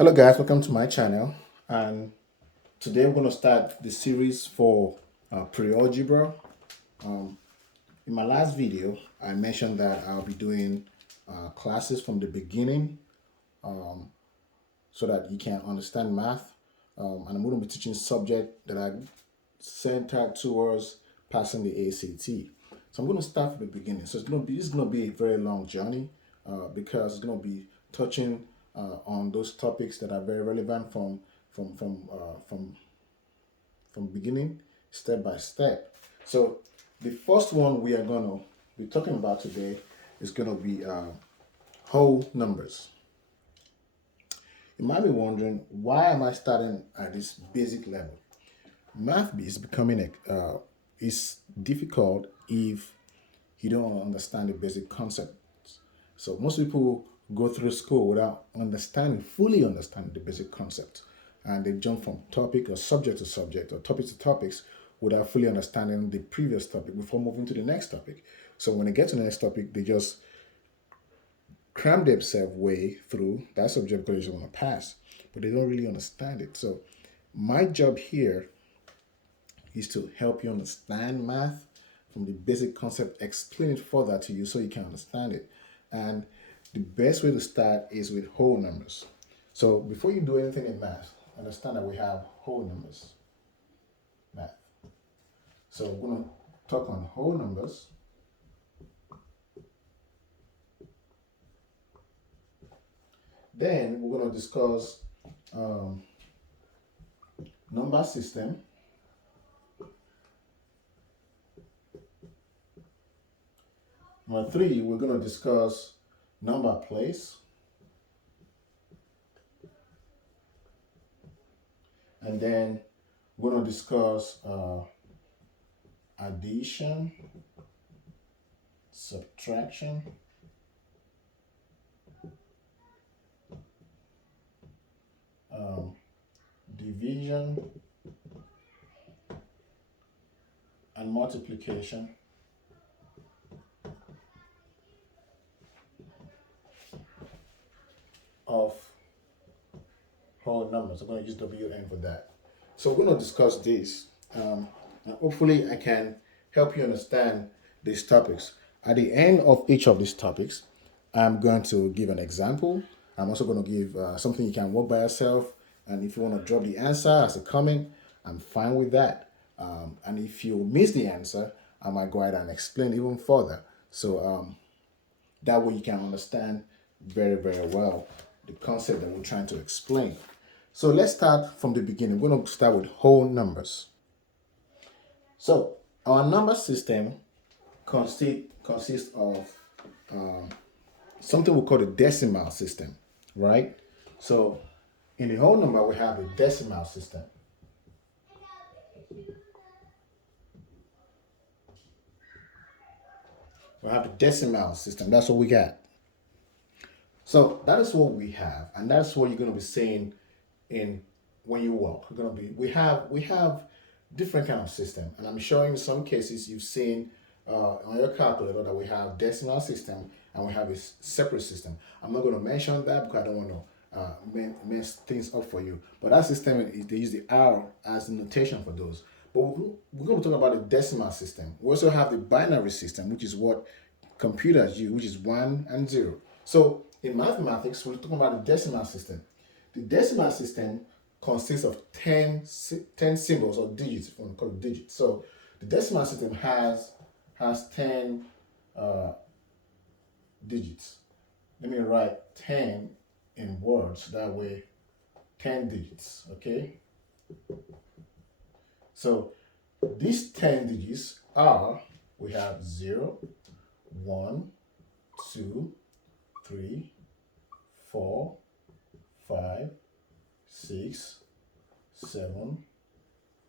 Hello guys, welcome to my channel, and today we're going to start the series for pre-algebra. In my last video I mentioned that I'll be doing classes from the beginning so that you can understand math, and I'm going to be teaching subject that I centered towards passing the ACT. So I'm going to start from the beginning. So this is going to be a very long journey because it's going to be touching on those topics that are very relevant from beginning, step by step. So the first one we are going to be talking about today is going to be whole numbers. You might be wondering, why am I starting at this basic level? Math is becoming is difficult if you don't understand the basic concepts. So most people go through school without fully understanding the basic concept, and they jump from topic or subject to subject or topic to topics without fully understanding the previous topic before moving to the next topic. So when they get to the next topic, they just cram themselves way through that subject because they want to pass, but they don't really understand it. So my job here is to help you understand math from the basic concept, explain it further to you so you can understand it. And the best way to start is with whole numbers. So before you do anything in math, understand that we have whole numbers, math. So we're going to talk on whole numbers. Then we're going to discuss number system. Number 3, we're going to discuss number place. And then we're going to discuss addition, subtraction, division, and multiplication. Of whole numbers. I'm going to use WN for that. So we're going to discuss this, and hopefully I can help you understand these topics. At the end of each of these topics, I'm going to give an example. I'm also going to give something you can work by yourself, and if you want to drop the answer as a comment, I'm fine with that. And if you miss the answer, I might go ahead and explain even further. So that way you can understand very, very well the concept that we're trying to explain. So let's start from the beginning. We're going to start with whole numbers. So our number system consists of something we call the decimal system, right? So in the whole number, we have the decimal system. We have the decimal system. That's what we got. So that is what we have, and that's what you're going to be saying in when you work. We're going to be we have different kind of system, and I'm showing some cases you've seen on your calculator that we have decimal system and we have a separate system. I'm not going to mention that because I don't want to mess things up for you. But that system they use the R as the notation for those. But we're going to talk about the decimal system. We also have the binary system, which is what computers use, which is 1 and 0. So in mathematics, we're talking about the decimal system. The decimal system consists of 10 symbols or digits, if you want to call it digits. So the decimal system has 10 digits. Let me write 10 in words, that way 10 digits, okay? So these 10 digits are, we have 0, 1, 2, 3, 4, 5, 6, 7,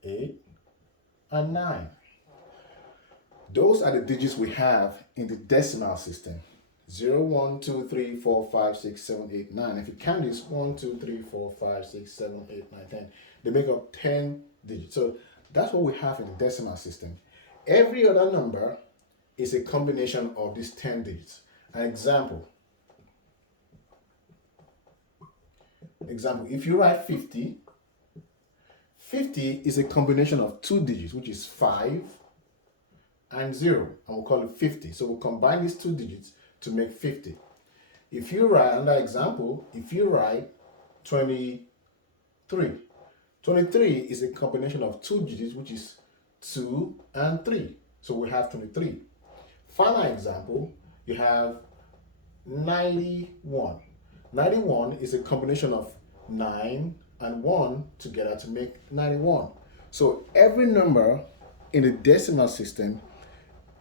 8, and 9. Those are the digits we have in the decimal system. 0, 1, 2, 3, 4, 5, 6, 7, 8, 9. If you count this 1, 2, 3, 4, 5, 6, 7, 8, 9, 10, they make up 10 digits. So that's what we have in the decimal system. Every other number is a combination of these 10 digits. An example example, if you write 50, 50 is a combination of two digits, which is 5 and 0, and we'll call it 50. So we'll combine these two digits to make 50. If you write, another example, if you write 23, 23 is a combination of two digits, which is 2 and 3. So we have 23. Final example, you have 91. 91 is a combination of 9 and 1 together to make 91. So every number in the decimal system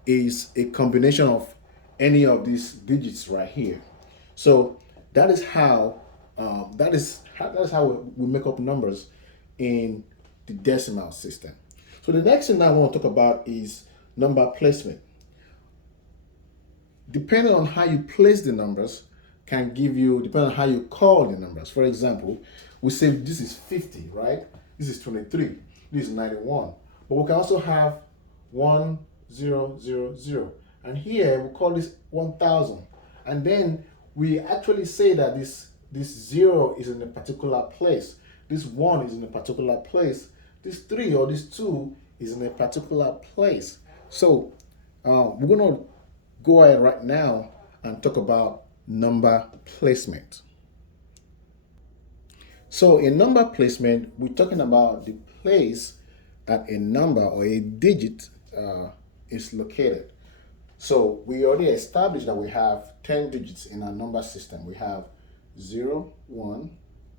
is a combination of any of these digits right here. So that is how we make up numbers in the decimal system. So the next thing I want to talk about is number placement. Depending on how you place the numbers can give you, depending on how you call the numbers. For example, we say this is 50, right? This is 23, this is 91. But we can also have 1, 0, 0, 0. And here we call this 1000. And then we actually say that this 0 is in a particular place. This 1 is in a particular place. This 3 or this 2 is in a particular place. So we're going to go ahead right now and talk about number placement. So in number placement, we're talking about the place that a number or a digit is located. So we already established that we have 10 digits in our number system. We have 0, 1,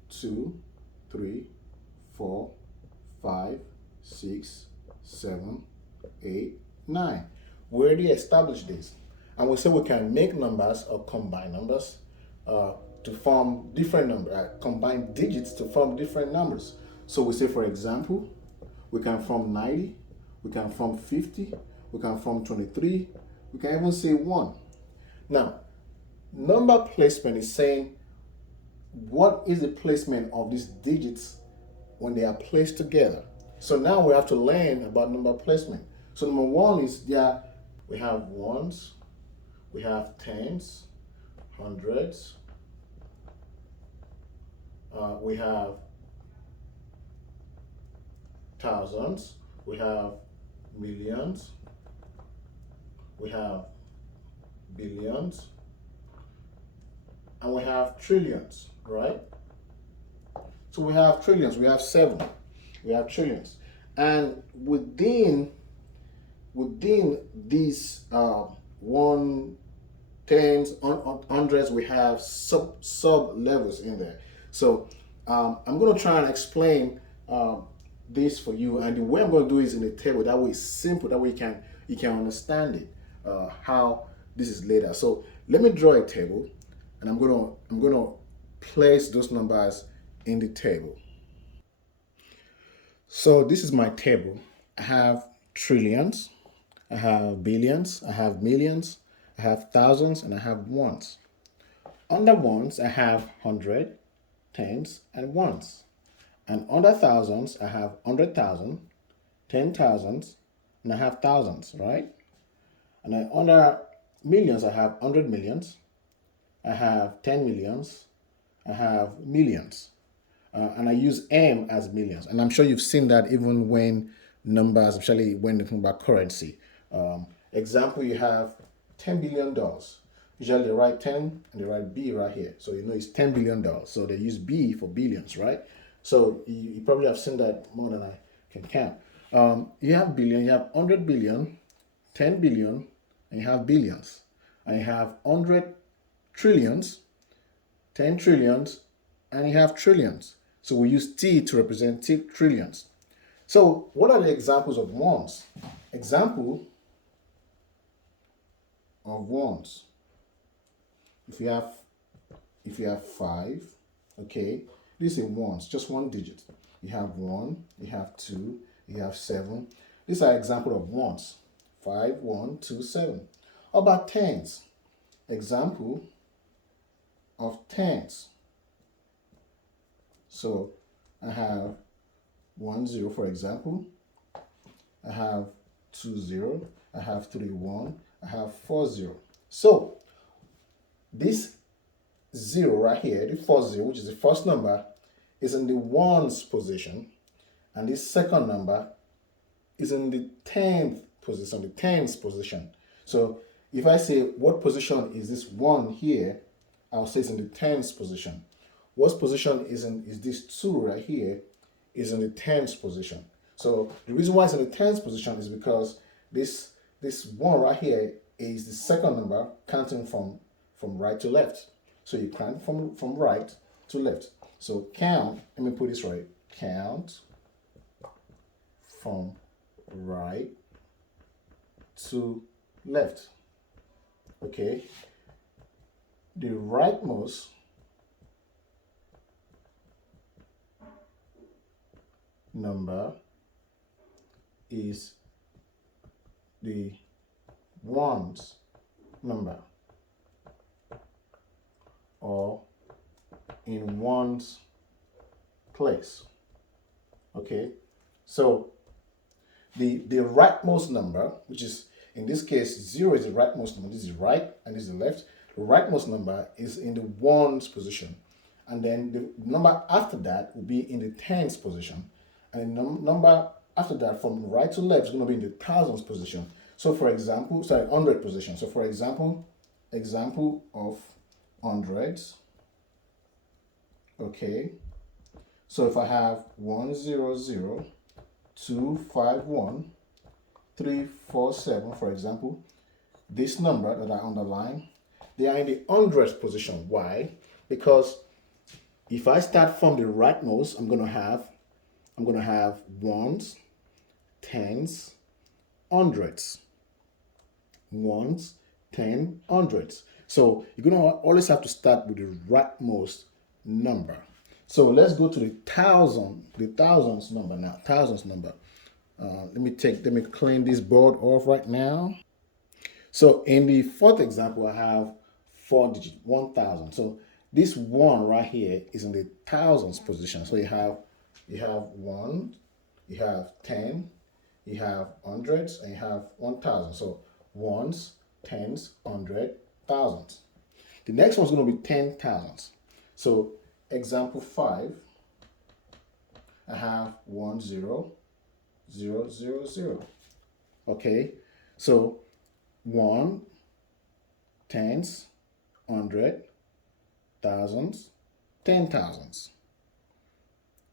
2, 3, 4, 5, 6, 7, 8, 9. We already established this. And we say we can make numbers or combine numbers to form different numbers, combine digits to form different numbers. So we say, for example, we can form 90, we can form 50, we can form 23, we can even say 1. Now, number placement is saying what is the placement of these digits when they are placed together. So now we have to learn about number placement. So number one is we have ones, we have tens, hundreds, we have thousands, we have millions, we have billions, and we have trillions, right? So we have trillions, we have 7, we have trillions. And within these one, tens, hundreds, we have sub levels in there. So I'm going to try and explain this for you, and the way I'm going to do it is in a table. That way it's simple, that way you can understand it, how this is laid out. So let me draw a table, and I'm going to place those numbers in the table. So this is my table. I have trillions, I have billions, I have millions, I have thousands, and I have ones. Under ones, I have 100, tens, and ones. And under thousands, I have 100,000, 10,000s, and I have thousands, right? And then under millions, I have 100 millions, I have 10 millions, I have millions. And I use M as millions. And I'm sure you've seen that even when numbers, especially when they're talking about currency. Example, you have $10 billion. Usually they write 10 and they write B right here. So you know it's $10 billion. So they use B for billions, right? So you probably have seen that more than I can count. You have billion, you have 100 billion, 10 billion, and you have billions. And you have 100 trillions, 10 trillions, and you have trillions. So we use T to represent trillions. So what are the examples of ones? Example of ones. If you have 5, okay, this is ones, just one digit. You have 1, you have 2, you have 7. These are example of ones. 5, 1, 2, 7. How about tens? Example of tens. So I have 1, 0, for example. I have 2, 0. I have 3, 1. I have 4, 0. So this 0 right here, the first 0, which is the first number, is in the ones position, and this second number is in the 10th position, the tens position. So if I say what position is this 1 here, I'll say it's in the tens position. What position is this 2 right here is in the tens position. So the reason why it's in the tens position is because this 1 right here is the second number counting from right to left. So you count from right to left. So count, let me put this right, count from right to left. Okay, the rightmost number is the ones number, or in ones place. Okay, so the rightmost number, which is in this case 0 is the rightmost number, this is right and this is the left. The rightmost number is in the ones position, and then the number after that will be in the tens position, and the number after that from right to left is going to be in the thousands position. So for example, sorry, 100 position. So for example of hundreds. Okay, so if I have 100, 251, 347, for example, this number that I underline, they are in the hundredth position. Why? Because if I start from the rightmost, I'm gonna have ones, tens, hundreds. Ones, 10, hundreds. So you're gonna always have to start with the rightmost number. So let's go to the thousands number now. Thousands number. Let me clean this board off right now. So in the fourth example, I have 4 digits, 1,000. So this 1 right here is in the thousands position. So you have 1, you have 10, you have hundreds, and you have 1,000. So ones, tens, hundred, thousands. The next one's going to be 10,000. So example 5, I have 1, 0, 0, 0, 0. Okay, so 1, tens, hundred, thousands, 10,000s.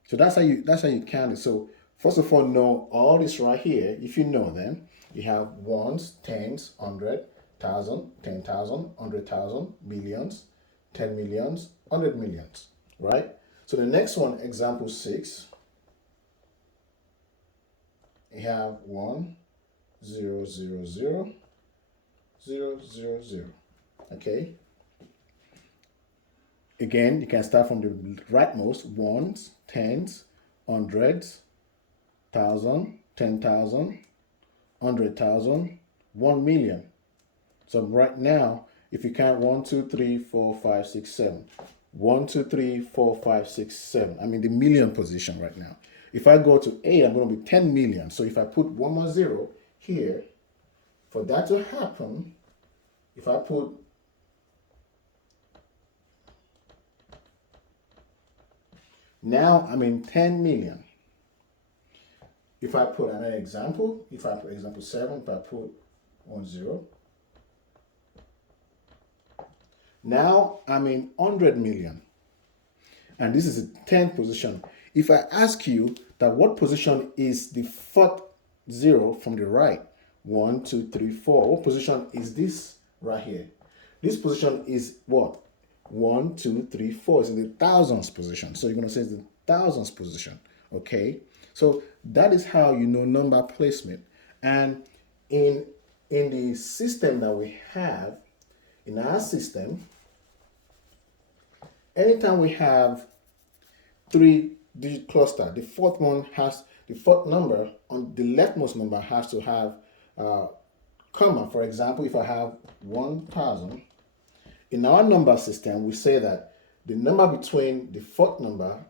So that's how you count it. So first of all, know all this right here. If you know them, you have ones, tens, 100, 1,000, 10,000, 100,000, millions, 10 millions, 100 millions, right? So the next one, example 6, you have 1, 0, 0, 0, 0, 0, 0. Okay. Again, you can start from the rightmost, ones, tens, hundreds, 1,000, 10,000, 100,000, 1 million. So right now, if you count 1, 2, 3, 4, 5, 6, 7. 1, 2, 3, 4, 5, 6, 7. I'm in the million position right now. If I go to 8, I'm going to be 10 million. So if I put one more 0 here, for that to happen, if I put now I'm in 10 million. If I put another example, if I put example 7, if I put 1, 0, now I'm in 100 million. And this is the 10th position. If I ask you that what position is the fourth 0 from the right, 1, 2, 3, 4, what position is this right here? This position is what? 1, 2, 3, 4 is in the thousands position. So you're going to say it's the thousands position. Okay. So that is how you know number placement. And in the system that we have, in our system, anytime we have 3-digit cluster, the fourth number on the leftmost number has to have comma. For example, if I have 1,000, in our number system, we say that the number between the fourth number,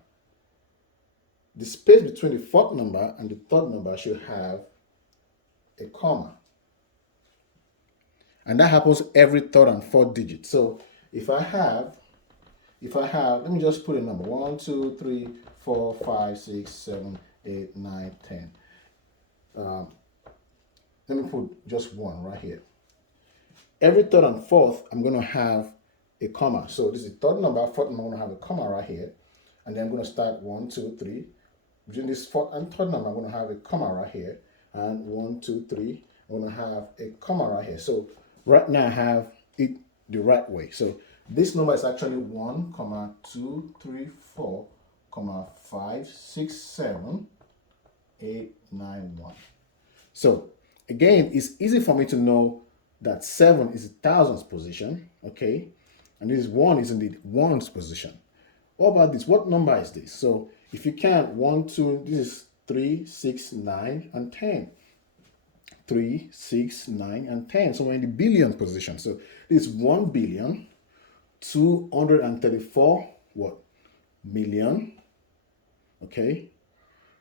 the space between the fourth number and the third number should have a comma. And that happens every third and fourth digit. So if I have if I have, let me just put a number 1, 2, 3, 4, 5, 6, 7, 8, 9, 10. Let me put just one right here. Every third and fourth, I'm going to have a comma. So this is the third number, fourth number, I'm going to have a comma right here. And then I'm going to start 1, 2, 3. Between this fourth and third number, I'm going to have a comma right here. And 1, 2, 3, I'm going to have a comma right here. So right now I have it the right way. So this number is actually 1, 2, 3, 4, 5, 6, 7, 8, 9, 1. So again, it's easy for me to know that 7 is the thousands position, okay? And this 1 is in the ones position. What about this? What number is this? So if you can, 1, 2, this is 3, 6, 9, and 10. 3, 6, 9, and 10. So we're in the billion position. So this is 1 billion, 234, what? Million, okay?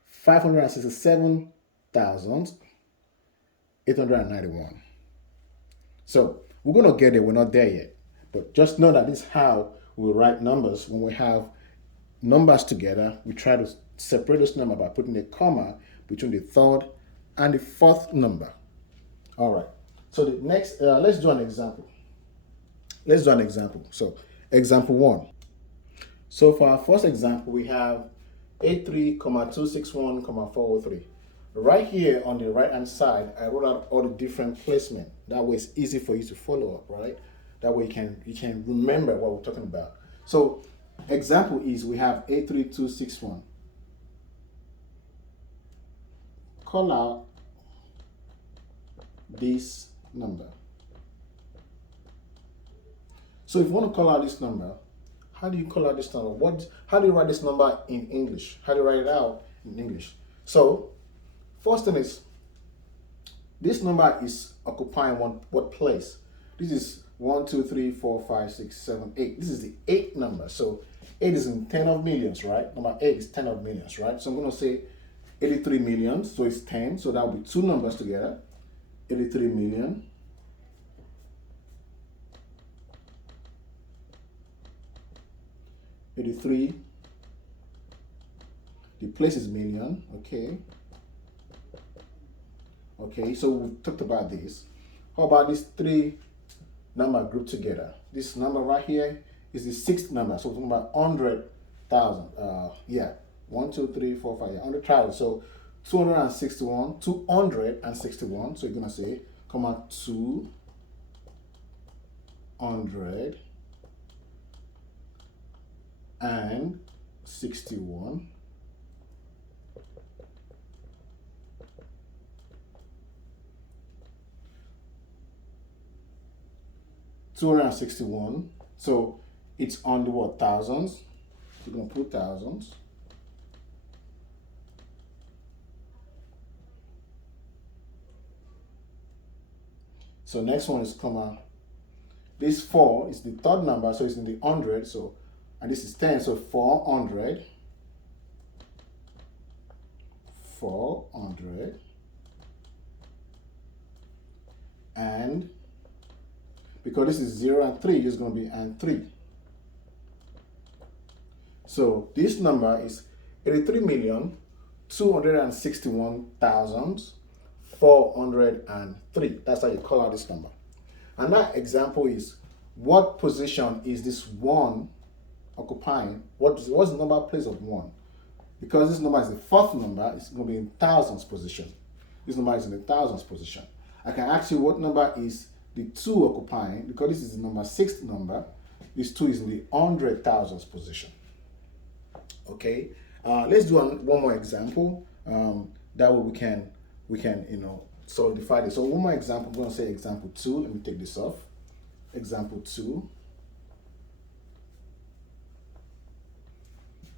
567,891. So we're going to get there. We're not there yet. But just know that this is how we write numbers. When we have numbers together, we try to separate this number by putting a comma between the third and the fourth number. All right. So the next, let's do an example. Let's do an example. So example 1. So for our first example, we have 83,261,403. Right here on the right hand side, I wrote out all the different placement. That way it's easy for you to follow up, right? That way you can remember what we're talking about. So example is we have 83261. Call out this number. So if you want to call out this number, how do you call out this number? How do you write this number in English? How do you write it out in English? So first thing is, this number is occupying what place? This is 1, 2, 3, 4, 5, 6, 7, 8. This is the 8th number. So 8 is in 10 of millions, right? Number 8 is 10 of millions, right? So I'm going to say 83 million. So it's 10. So that will be two numbers together. 83 million. The place is million, okay. Okay, so we talked about this. How about these three number grouped together? This number right here is the 6th number. So we're talking about 100,000. Yeah, 1, 2, 3, 4, 5, 100,000. So 261. So you're gonna say, 261. 261. So it's on the what? Thousands. You're gonna put thousands. So next one is comma. This 4 is the third number, so it's in the 100. So, and this is 10, so 400. 400. And because this is 0 and 3, it's going to be and 3. So this number is 83,261,403. That's how you call out this number. And that example is, what position is this 1 occupying? What's the number place of 1? Because this number is the 4th number, it's going to be in thousands position. This number is in the thousands position. I can ask you what number is the 2 occupying, because this is the number 6th number. This 2 is in the 100,000s position. Okay, let's do one more example. That way we can solidify this. So one more example. I'm going to say example 2. Let me take this off. Example 2.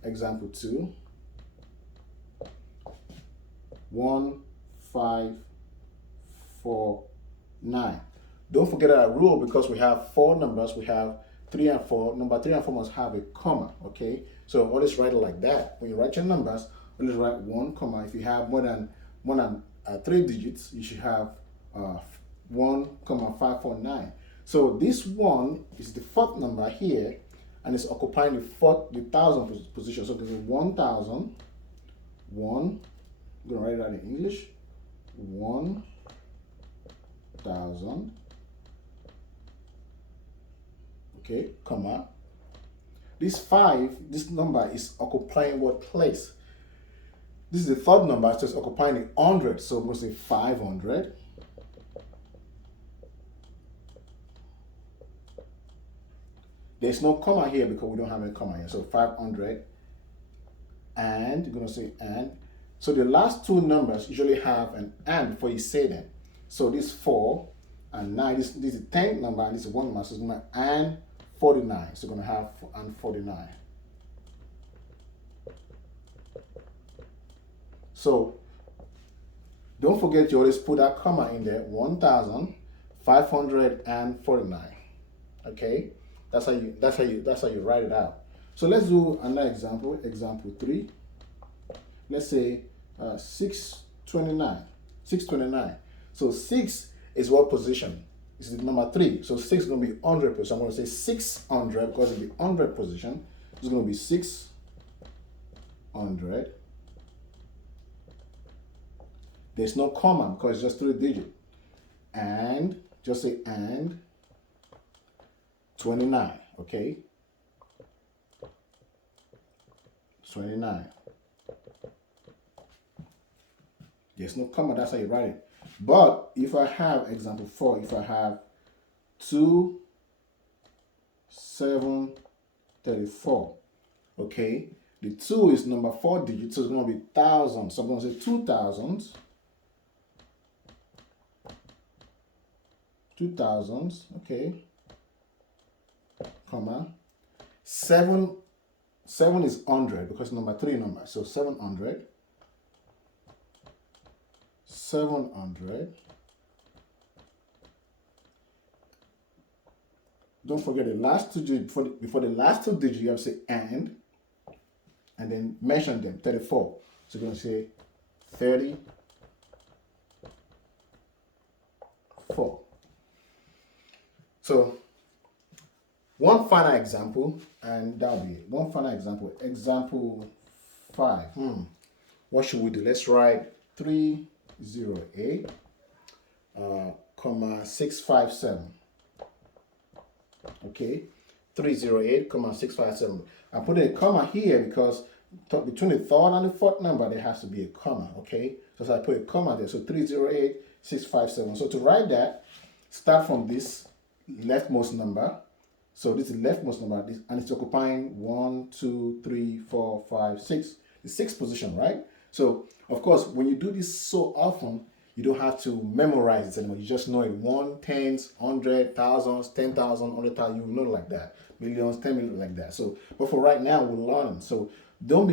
Example 2. 1, 5, 4, 9. Don't forget our rule, because we have 4 numbers. We have 3 and 4. Number 3 and 4 must have a comma. Okay, so always write it like that. When you write your numbers, always write 1 comma. If you have more than 3 digits, you should have 1, 5, 4, 9. So this 1 is the 4th number here, and it's occupying the thousand position. So there's 1,000, I'm gonna write it out in English, 1,000, okay, comma. This number is occupying what place? This is the third number, so it's occupying the 100. So I'm going to say 500. There's no comma here because we don't have a comma here. So 500, and you're going to say and. So the last two numbers usually have an and before you say them. So this 4 and 9, this is the 10th number, and this is one number, so it's going to and 49. So we're going to have and 49. So don't forget, you always put that comma in there, 1,549. Okay, that's how you write it out. So let's do another example. Example 3. Let's say 629. 629. So 6 is what position? This is number 3. So 6 is going to be 100%. So I'm going to say 600 because it's the 100 position. It's going to be 600. There's no comma because it's just 3 digits. And just say and 29. Okay. 29. There's no comma, that's how you write it. But if I have example 4, if I have 2,734, okay, the 2 is number 4 digits, so it's going to be 1,000. So I'm going to say 2,000. 2,000, okay, comma. 7 is 100 because number 3 number, so 700. 700. Don't forget the last two digits. Before the last two digits, you have to say and then mention them. 34. So you're going to say 34. So one final example, and that'll be it. One final example. Example 5. What should we do? Let's write 308, comma 657. Okay, 308, comma 657. I put a comma here because between the third and the fourth number there has to be a comma. Okay, so I put a comma there. So 308, 657. So to write that, start from this leftmost number. So this is the leftmost number, and it's occupying 1, 2, 3, 4, 5, 6. The 6th position, right? So of course, when you do this so often, you don't have to memorize it anymore. You just know it. 1, tens, 100, thousands, 10,000, 100,000. You know like that. Millions, 10 million like that. So, but for right now, we're learning. So don't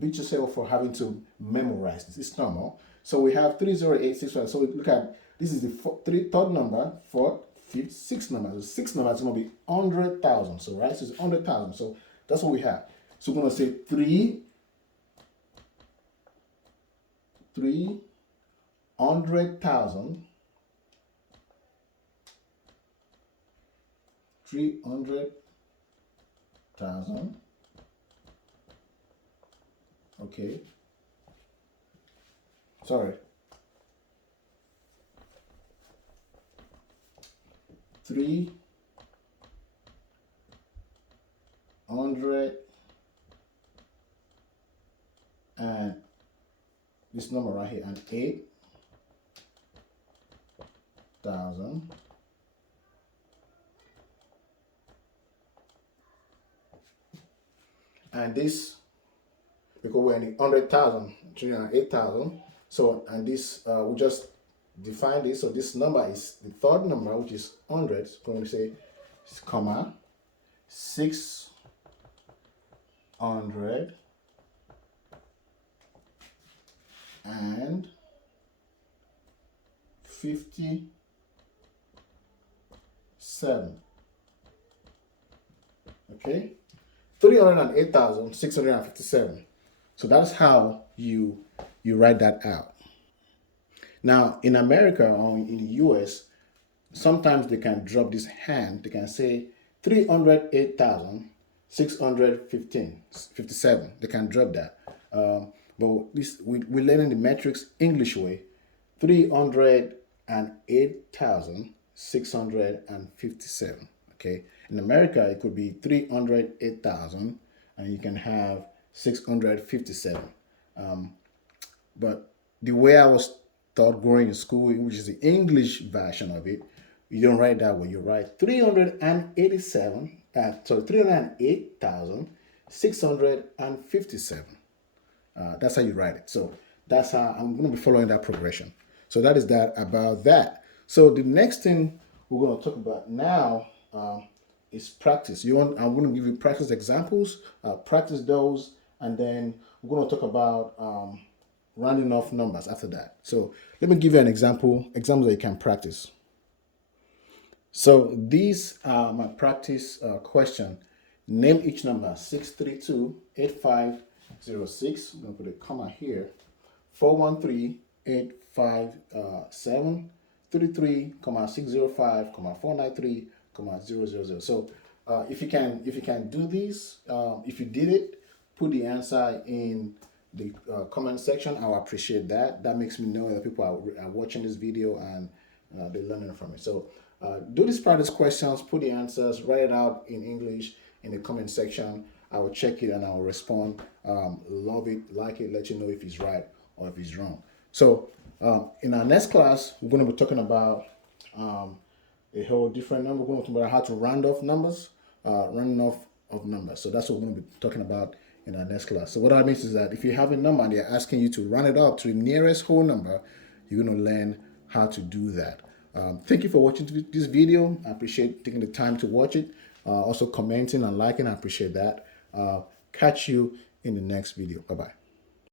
beat yourself for having to memorize this. It's normal. So we have 30865. So we look at this is the third number, fourth, fifth, sixth number. So 6 numbers is going to be 100,000. So right, so it's 100,000. So that's what we have. So we're going to say 300,000. 300,000. Okay. Sorry. 300 and this number right here and 8,000. And this, because we're in the 100,000, 8,000. So, and this, we just define this. So this number is the third number, which is 100. So we're going to say, comma, 600 and 57. Okay, 308,657. So that's how you write that out. Now in America or in the US, sometimes they can drop this hand. They can say 308,657. They can drop that. But this we're learning the metrics English way. 308,657. Okay. In America, it could be 308,000, and you can have 657. But the way I was taught growing in school, which is the English version of it, you don't write that way. You write 387, 308,657. That's how you write it. So that's how I'm going to be following that progression. So that is that about that. So the next thing we're going to talk about now is practice. I'm going to give you practice examples, practice those, and then we're going to talk about rounding off numbers after that. So let me give you an example, examples that you can practice. So these are my practice question. Name each number: 6328506. I'm going to put a comma here. 413857. 33, 605, 493, 000. So if you can do these, if you did it, put the answer in the comment section. I will appreciate that. That makes me know that people are watching this video and they're learning from it. So do these practice questions, put the answers, write it out in English in the comment section. I will check it and I will respond. Love it, like it, let you know if it's right or if it's wrong. So in our next class, we're going to be talking about a whole different number. We're going to talk about how to round off numbers, rounding off of numbers. So that's what we're going to be talking about in our next class. So what that means is that if you have a number and they're asking you to round it up to the nearest whole number, you're going to learn how to do that. Thank you for watching this video. I appreciate taking the time to watch it. Also commenting and liking, I appreciate that. Catch you in the next video. Bye-bye.